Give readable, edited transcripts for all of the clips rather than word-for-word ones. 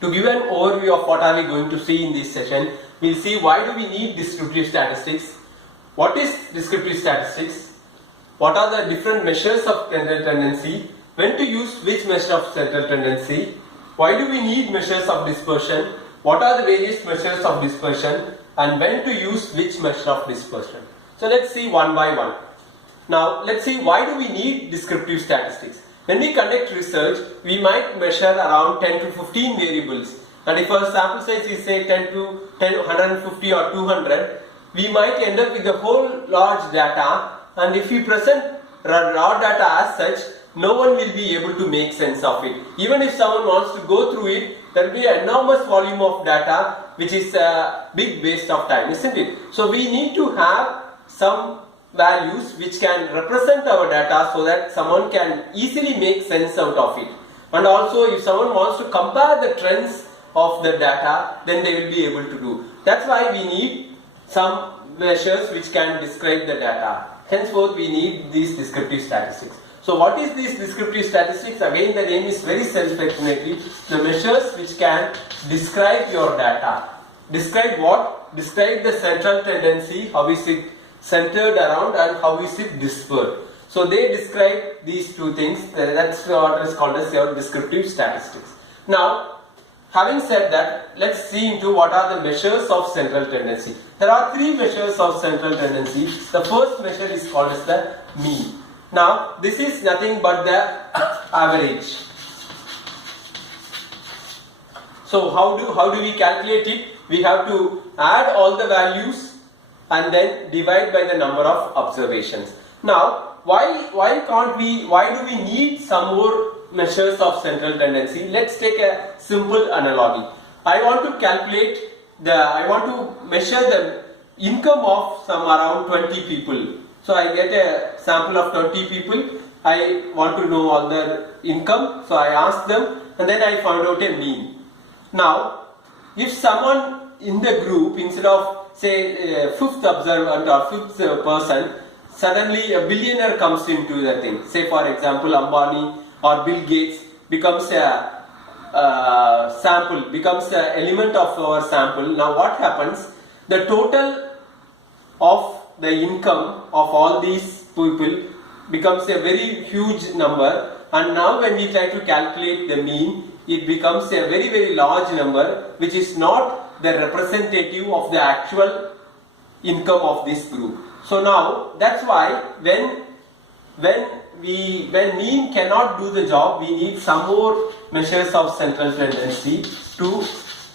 To give an overview of what are we going to see in this session, we'll see why do we need descriptive statistics, what is descriptive statistics, what are the different measures of central tendency, when to use which measure of central tendency, why do we need measures of dispersion, what are the various measures of dispersion, and when to use which measure of dispersion. So let's see one by one. Now let's see why do we need descriptive statistics. When we conduct research, we might measure around 10 to 15 variables, and if our sample size is say 150 or 200, we might end up with the whole large data, and if we present raw data as such, no one will be able to make sense of it. Even if someone wants to go through it, there will be an enormous volume of data which is a big waste of time, isn't it? So we need to have some values which can represent our data so that someone can easily make sense out of it. And also if someone wants to compare the trends of the data, then they will be able to do. That's why we need some measures which can describe the data. Henceforth we need these descriptive statistics. So what is this descriptive statistics? Again, the name is very self-explanatory. The measures which can describe your data. Describe what? Describe the central tendency, how is it centered around and how is it dispersed. So they describe these two things. That's what is called as your descriptive statistics. Now, having said that, let's see into what are the measures of central tendency. There are three measures of central tendency. The first measure is called as the mean. Now, this is nothing but the average. So how do we calculate it? We have to add all the values and then divide by the number of observations. Now, why do we need some more measures of central tendency? Let's take a simple analogy. I want to measure the income of some around 20 people. So I get a sample of 20 people. I want to know all their income. So I ask them and then I find out a mean. Now, if someone in the group, instead of say fifth observant or fifth person, suddenly a billionaire comes into the thing. Say for example Ambani or Bill Gates becomes a sample, becomes an element of our sample. Now what happens? The total of the income of all these people becomes a very huge number, and now when we try to calculate the mean, it becomes a very, very large number which is not the representative of the actual income of this group. So now that's why when mean cannot do the job, we need some more measures of central tendency to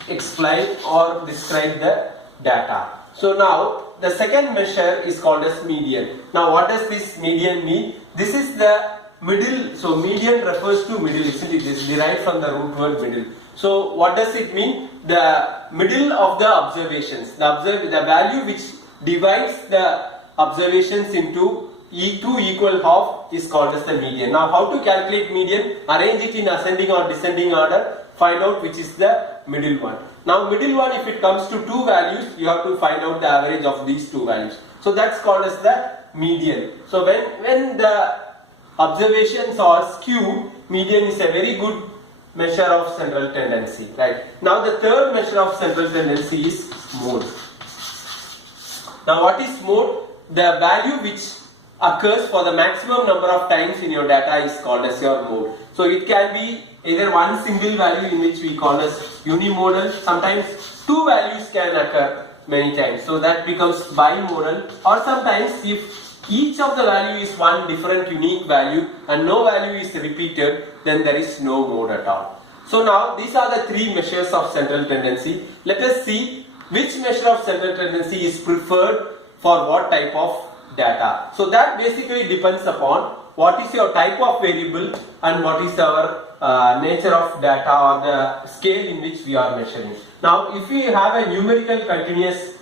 explain or describe the data. So now the second measure is called as median. Now what does this median mean? This is the middle. So median refers to middle, isn't it? It is derived from the root word middle. So what does it mean? The middle of the observations. The value which divides the observations into two equal half is called as the median. Now how to calculate median? Arrange it in ascending or descending order. Find out which is the middle one. Now middle one, if it comes to two values, you have to find out the average of these two values. So that's called as the median. So when the observations are skewed, median is a very good measure of central tendency. Right. Now the third measure of central tendency is mode. Now what is mode? The value which occurs for the maximum number of times in your data is called as your mode. So it can be either one single value in which we call as unimodal. Sometimes two values can occur many times. So that becomes bimodal. Or sometimes if each of the value is one different unique value and no value is repeated, then there is no mode at all. So now these are the three measures of central tendency. Let us see which measure of central tendency is preferred for what type of data. So that basically depends upon what is your type of variable and what is our nature of data or the scale in which we are measuring. Now if we have a numerical continuous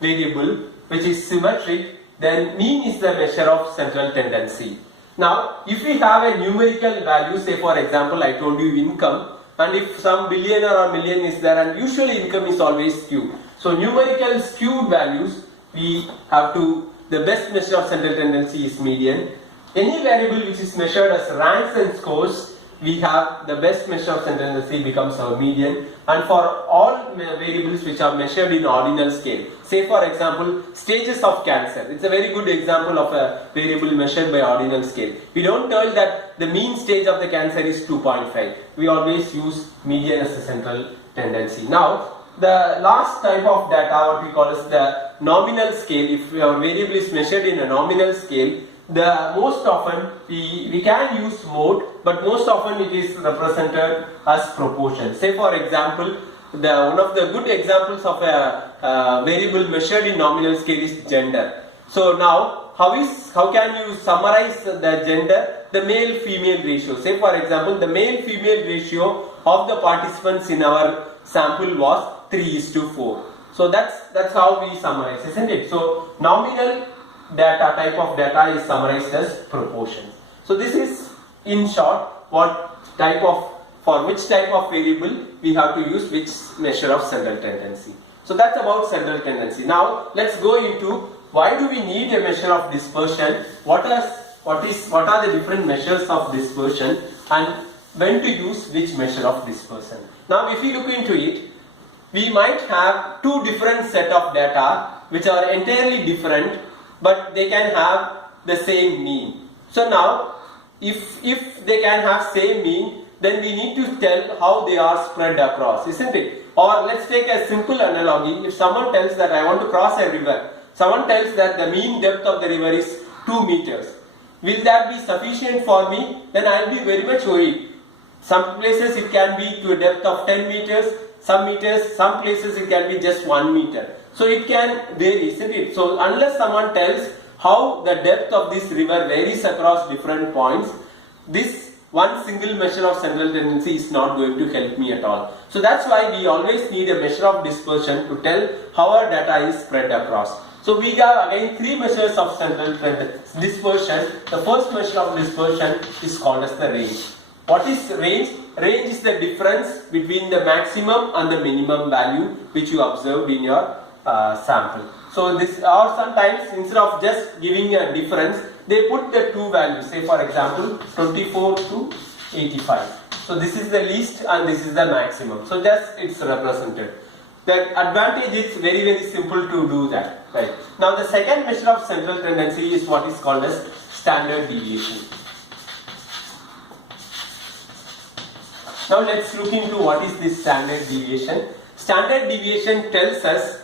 variable which is symmetric, then mean is the measure of central tendency. Now if we have a numerical value, say for example I told you income, and if some billionaire or million is there, and usually income is always skewed. So numerical skewed values, we have to, the best measure of central tendency is median. Any variable which is measured as ranks and scores, we have the best measure of central tendency becomes our median, and for all variables which are measured in ordinal scale, say for example stages of cancer, it's a very good example of a variable measured by ordinal scale. We don't tell that the mean stage of the cancer is 2.5, we always use median as a central tendency. Now the last type of data, what we call as the nominal scale. If our variable is measured in a nominal scale, the most often we can use mode, but most often it is represented as proportion. Say for example, one of the good examples of a variable measured in nominal scale is gender. So now how can you summarize the gender? The male female ratio. Say for example, the male female ratio of the participants in our sample was 3:4. So that's how we summarize, isn't it? So nominal data, type of data, is summarized as proportions. So this is in short for which type of variable we have to use which measure of central tendency. So that's about central tendency. Now let's go into why do we need a measure of dispersion, what are the different measures of dispersion, and when to use which measure of dispersion. Now if we look into it, we might have two different set of data which are entirely different, but they can have the same mean. So now if they can have same mean, then we need to tell how they are spread across, isn't it? Or let's take a simple analogy. If someone tells that I want to cross a river, someone tells that the mean depth of the river is 2 meters. Will that be sufficient for me? Then I will be very much worried. Some places it can be to a depth of 10 meters, some places it can be just 1 meter. So it can vary, isn't it? So unless someone tells how the depth of this river varies across different points, this one single measure of central tendency is not going to help me at all. So that's why we always need a measure of dispersion to tell how our data is spread across. So we have again three measures of central dispersion. The first measure of dispersion is called as the range. What is range? Range is the difference between the maximum and the minimum value which you observed in your sample. So this, or sometimes instead of just giving a difference, they put the two values. Say for example 24 to 85. So this is the least and this is the maximum. So just it's represented. The advantage is very simple to do that. Right. Now the second measure of central tendency is what is called as standard deviation. Now let's look into what is this standard deviation. Standard deviation tells us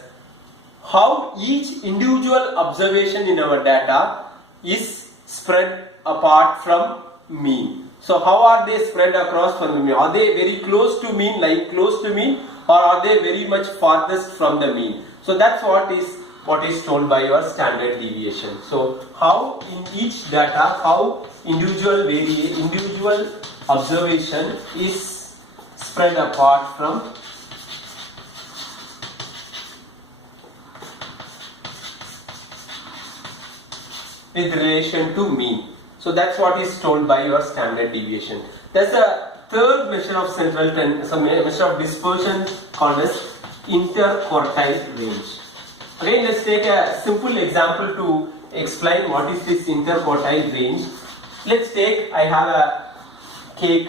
how each individual observation in our data is spread apart from mean. So how are they spread across from the mean? Are they very close to mean, like close to mean, or are they very much farthest from the mean? So that's what is told by your standard deviation. So how in each data, how individual observation is spread apart from with relation to mean. So that's what is told by your standard deviation. There's a third measure of central measure of dispersion called as interquartile range. Again, let's take a simple example to explain what is this interquartile range. Let's take, I have a cake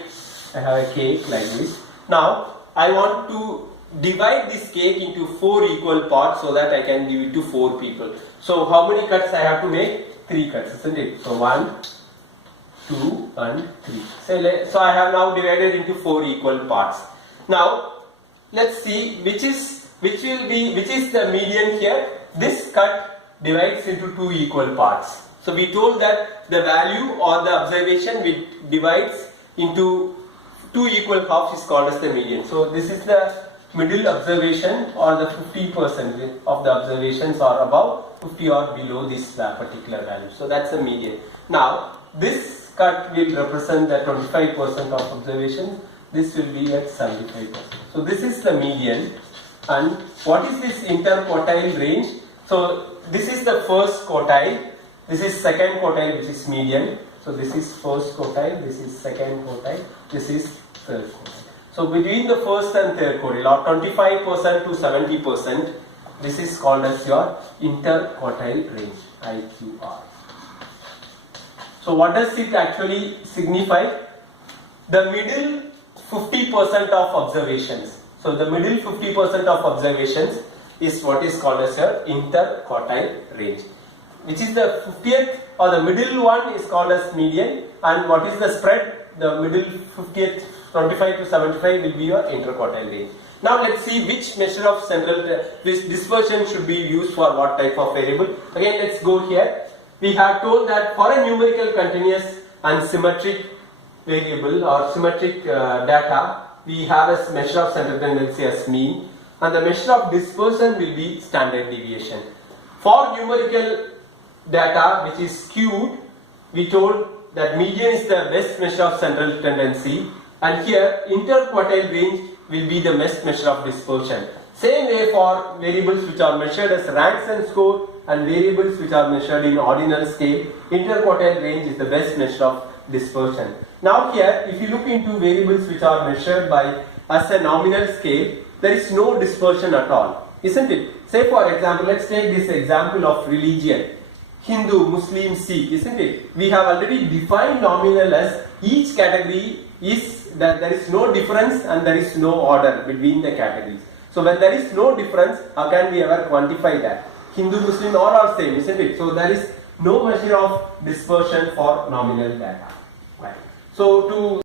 like this. Now I want to divide this cake into 4 equal parts so that I can give it to 4 people. So how many cuts I have to make? 3 cuts, isn't it? So 1, 2 and 3. So I have now divided into 4 equal parts. Now let's see which is the median here. This cut divides into 2 equal parts. So we told that the value or the observation which divides into 2 equal halves is called as the median. So this is the middle observation, or the 50% of the observations are above 50 or below this particular value. So that's the median. Now this cut will represent the 25% of observations. This will be at 75%. So this is the median. And what is this interquartile range? So this is the first quartile. This is second quartile, which is median. So this is first quartile. This is second quartile. This is third quartile. So between the first and third quartile, or 25% to 70%, this is called as your interquartile range, IQR. So what does it actually signify? the middle 50% of observations. So the middle 50% of observations is what is called as a interquartile range, which is the 50th or the middle one is called as median, and what is the spread, the middle 50th 25 to 75 will be your interquartile range. Now let's see which measure of central this dispersion should be used for what type of variable. Again, let's go here. We have told that for a numerical continuous and symmetric variable or symmetric data, we have a measure of central tendency as mean, and the measure of dispersion will be standard deviation. For numerical data which is skewed, we told that median is the best measure of central tendency, and here interquartile range will be the best measure of dispersion. Same way for variables which are measured as ranks and score and variables which are measured in ordinal scale, interquartile range is the best measure of dispersion. Now here, if you look into variables which are measured by as a nominal scale, there is no dispersion at all, isn't it? Say for example, let's take this example of religion. Hindu, Muslim, Sikh, isn't it? We have already defined nominal as each category is that there is no difference and there is no order between the categories. So when there is no difference, how can we ever quantify that? Hindu, Muslim all are same, isn't it? So there is no measure of dispersion for nominal data. Right. So to